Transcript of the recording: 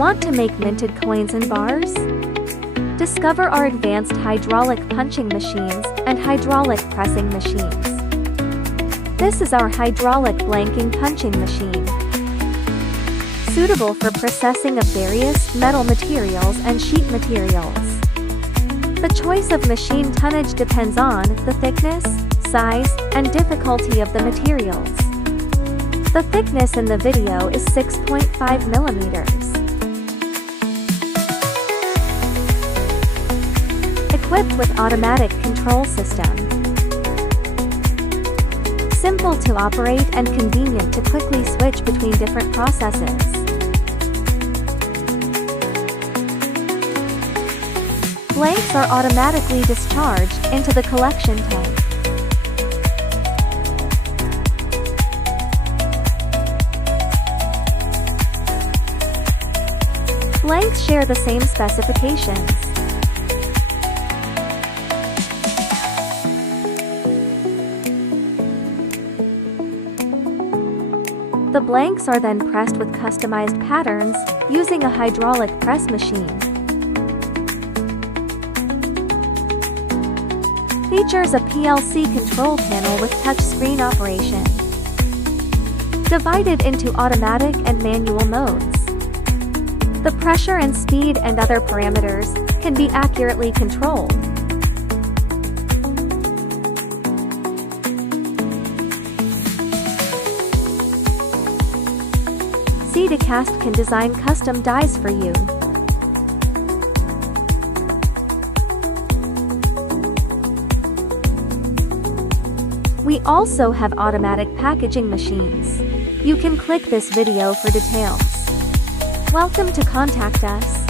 Want to make minted coins and bars? Discover our advanced hydraulic punching machines and hydraulic pressing machines. This is our hydraulic blanking punching machine, suitable for processing of various metal materials and sheet materials. The choice of machine tonnage depends on the thickness, size, and difficulty of the materials. The thickness in the video is 6.5 millimeters. Equipped with automatic control system. Simple to operate and convenient to quickly switch between different processes. Blanks are automatically discharged into the collection tank. Blanks share the same specifications. The blanks are then pressed with customized patterns using a hydraulic press machine. Features a PLC control panel with touchscreen operation. Divided into automatic and manual modes. The pressure and speed and other parameters can be accurately controlled. COOLDO-CDOCAST can design custom dies for you. We also have automatic packaging machines. You can click this video for details. Welcome to contact us.